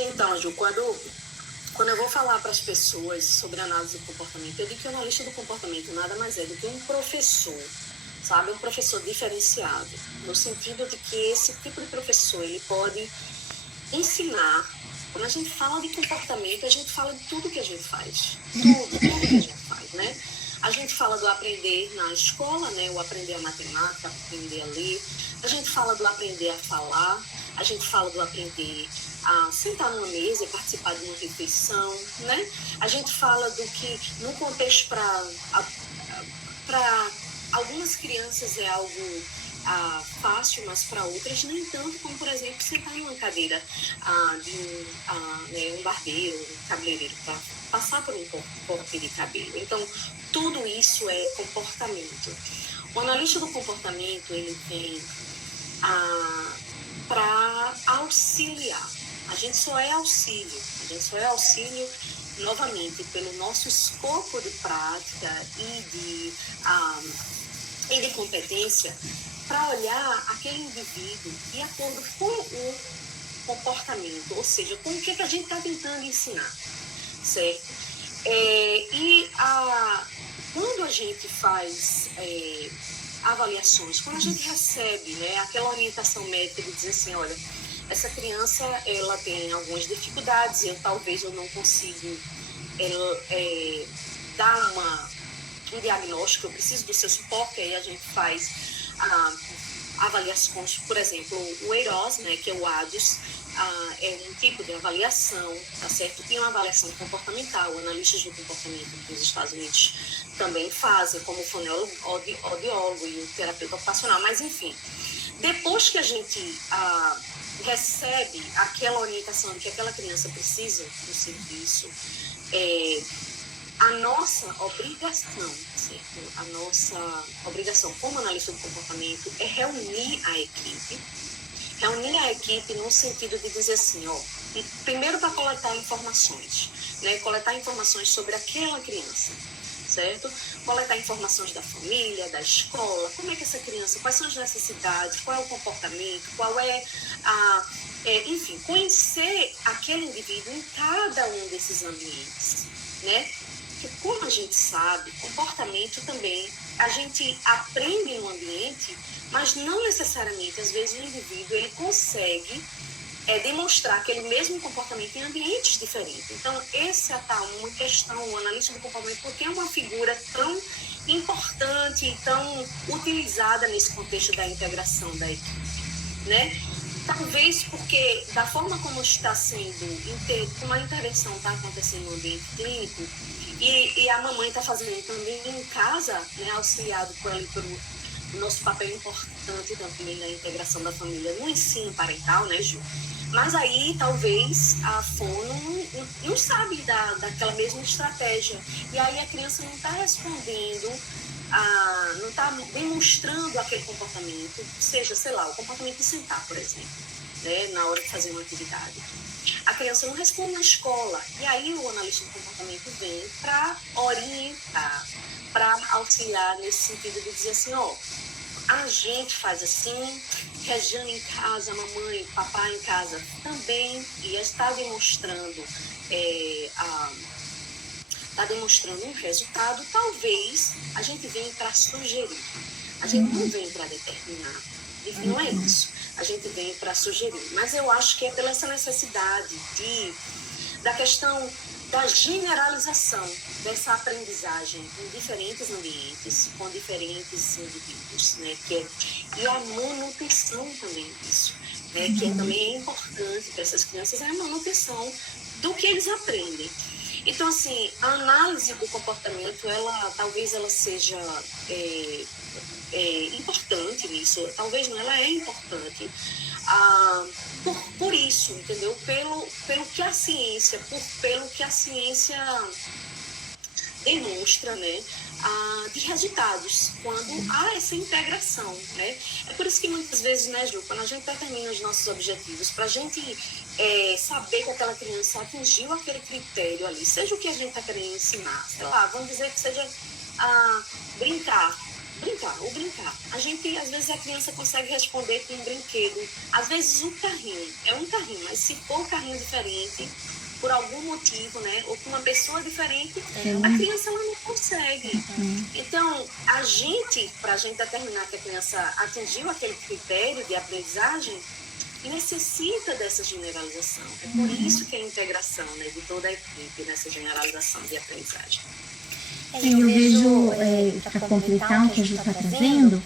Então, Ju, quando eu vou falar para as pessoas sobre análise do comportamento, eu digo que o analista do comportamento nada mais é do que um professor, sabe? Um professor diferenciado, no sentido de que esse tipo de professor, ele pode ensinar. Quando a gente fala de comportamento, a gente fala de tudo que a gente faz. Tudo que a gente faz, né? A gente fala do aprender na escola, né? O aprender a matemática, aprender a ler. A gente fala do aprender a falar. A gente fala do aprender a sentar numa mesa e participar de uma refeição, né? A gente fala do que, no contexto para algumas crianças é algo fácil, mas para outras nem tanto, como, por exemplo, sentar numa cadeira de um barbeiro, um cabeleireiro, para passar por um corte de cabelo. Então, tudo isso é comportamento. O analista do comportamento, ele vem para auxiliar. A gente só é auxílio novamente pelo nosso escopo de prática e de competência para olhar aquele indivíduo de acordo com o comportamento, ou seja, com o que a gente está tentando ensinar, certo? Quando a gente faz avaliações, quando a gente recebe, né, aquela orientação médica de dizer assim, olha, essa criança ela tem algumas dificuldades, talvez eu não consigo dar um diagnóstico, eu preciso do seu suporte, aí a gente faz avaliações, por exemplo, o EIROS, né, que é o ADOS, é um tipo de avaliação, tá certo? E uma avaliação comportamental, analistas do comportamento dos Estados Unidos também fazem, como o fonoaudiólogo e o terapeuta ocupacional, mas enfim, depois que a gente recebe aquela orientação de que aquela criança precisa do serviço, a nossa obrigação, certo? A nossa obrigação como analista do comportamento é reunir a equipe no sentido de dizer assim, primeiro para coletar informações, né? Coletar informações sobre aquela criança, certo? Coletar informações da família, da escola, como é que essa criança, quais são as necessidades, qual é o comportamento, enfim, conhecer aquele indivíduo em cada um desses ambientes, né? Porque como a gente sabe, comportamento também, a gente aprende no ambiente, mas não necessariamente, às vezes o indivíduo, ele consegue demonstrar aquele mesmo comportamento em ambientes diferentes. Então, essa é uma questão, o analista do comportamento, porque é uma figura tão importante e tão utilizada nesse contexto da integração da equipe, né? Talvez porque da forma como está sendo, como a intervenção está acontecendo no ambiente clínico, e a mamãe está fazendo também em casa, né, auxiliado por ela e pelo nosso papel importante também na integração da família no ensino parental, né, Ju? Mas aí, talvez, a fono não sabe daquela mesma estratégia. E aí a criança não está respondendo, não está demonstrando aquele comportamento, seja, sei lá, o comportamento de sentar, por exemplo, né, na hora de fazer uma atividade. A criança não responde na escola. E aí o analista do comportamento vem para orientar, para auxiliar nesse sentido de dizer assim, a gente faz assim, Regiane em casa, mamãe, papai em casa também, e está demonstrando um resultado. Talvez a gente venha para sugerir, a gente não vem para determinar, não é isso, a gente vem para sugerir, mas eu acho que é pela essa necessidade da questão da generalização dessa aprendizagem em diferentes ambientes, com diferentes indivíduos, né? E a manutenção também disso, né? Que também é importante para essas crianças, é a manutenção do que eles aprendem. Então, assim, a análise do comportamento, talvez ela seja importante nisso, talvez não, ela é importante, por isso, entendeu? Pelo que a ciência, pelo que a ciência demonstra, né? De resultados, quando há essa integração, né? É por isso que muitas vezes, né, Ju, quando a gente determina os nossos objetivos, para a gente saber que aquela criança atingiu aquele critério ali, seja o que a gente está querendo ensinar, sei lá, vamos dizer que seja brincar, o brincar. A gente, às vezes, a criança consegue responder com um brinquedo. Às vezes, um carrinho. É um carrinho, mas se for um carrinho diferente, por algum motivo, né? Ou com uma pessoa diferente, a criança ela não consegue. Então, para a gente determinar que a criança atingiu aquele critério de aprendizagem, necessita dessa generalização. É por isso que a integração, né, de toda a equipe nessa generalização de aprendizagem. Eu vejo, para completar o que a Ju está trazendo,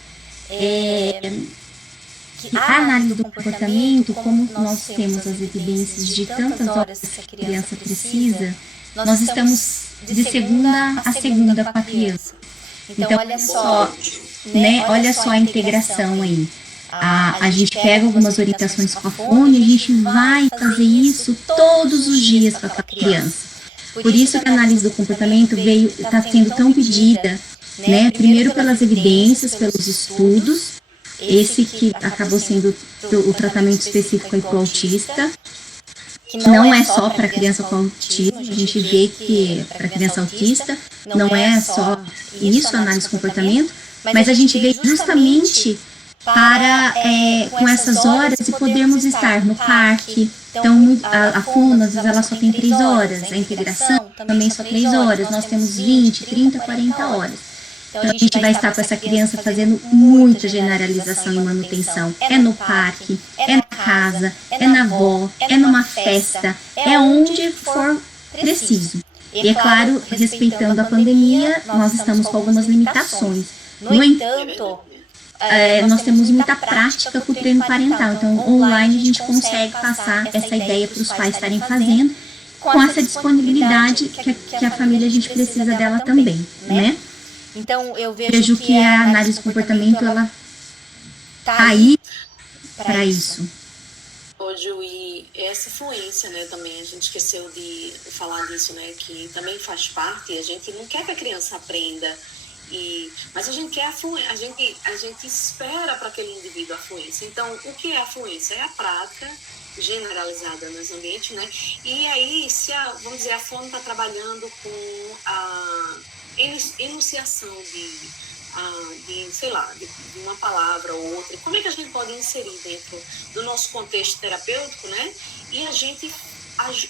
que a análise do comportamento, como nós temos as evidências de tantas horas que a criança precisa, nós estamos de segunda a segunda com a criança. Então, olha só, né, olha só a integração aí. A gente pega algumas orientações com a fono e a gente vai fazer isso todos os dias com a criança. Por isso que a análise do comportamento está sendo tão pedida, né? Primeiro pelas evidências, pelos estudos, esse que acabou sendo o tratamento específico para o autista, que não é só para criança com autismo. A gente vê que para criança autista não é só isso, a análise do comportamento, mas a gente vê justamente para, com essas horas, e podermos estar no parque. Então, a fono, às vezes, ela só tem 3 horas, a integração também só 3 horas, nós temos 20, 30, 40 horas. Então, a gente vai estar com essa criança fazendo muita generalização e manutenção. É no parque, é na casa, é na avó, é numa festa, é onde for preciso. E, é claro, respeitando a pandemia, nós estamos com algumas limitações. No entanto, nós temos muita prática com o treino parental. Então, online a gente consegue passar essa ideia para os pais estarem fazendo, com essa disponibilidade que a família, a gente precisa dela também, né? Então, eu vejo que a análise do comportamento, ela tá aí para isso. Ju, e essa fluência, né, também, a gente esqueceu de falar disso, né, que também faz parte. A gente não quer que a criança aprenda, mas a gente quer a gente espera para aquele indivíduo a fluência. Então, o que é a fluência? É a prática generalizada nos ambientes, né? E aí, vamos dizer, a fono está trabalhando com a enunciação sei lá, de uma palavra ou outra, como é que a gente pode inserir dentro do nosso contexto terapêutico, né? E a gente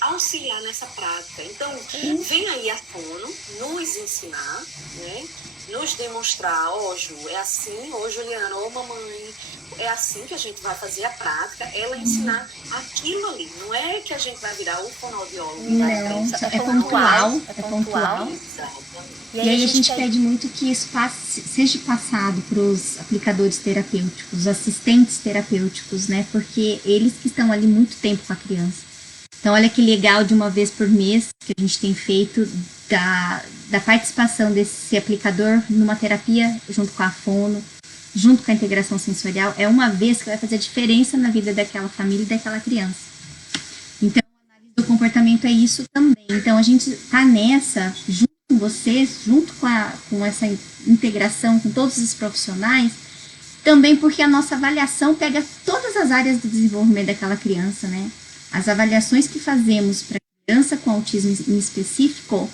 auxiliar nessa prática. Então, vem aí a fono nos ensinar, né? Nos demonstrar, Ju, é assim, Juliana, mamãe, é assim que a gente vai fazer a prática, ela ensinar aquilo ali. Não é que a gente vai virar o fonoaudiólogo. Não, é pontual. E aí a gente pede muito que isso seja passado para os aplicadores terapêuticos, os assistentes terapêuticos, né? Porque eles que estão ali muito tempo com a criança. Então, olha que legal, de uma vez por mês, que a gente tem feito da participação desse aplicador numa terapia junto com a fono, junto com a integração sensorial. É uma vez que vai fazer diferença na vida daquela família e daquela criança. Então, a análise do comportamento é isso também. Então, a gente está nessa, junto com vocês, junto com essa integração com todos os profissionais, também porque a nossa avaliação pega todas as áreas do desenvolvimento daquela criança, né? As avaliações que fazemos para criança com autismo em específico,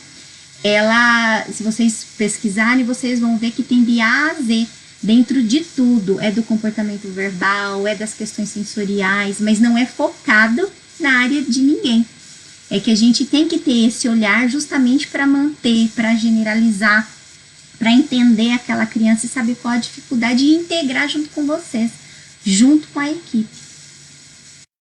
se vocês pesquisarem, vocês vão ver que tem de A a Z dentro de tudo. É do comportamento verbal, é das questões sensoriais, mas não é focado na área de ninguém. É que a gente tem que ter esse olhar justamente para manter, para generalizar, para entender aquela criança e saber qual a dificuldade e integrar junto com vocês, junto com a equipe.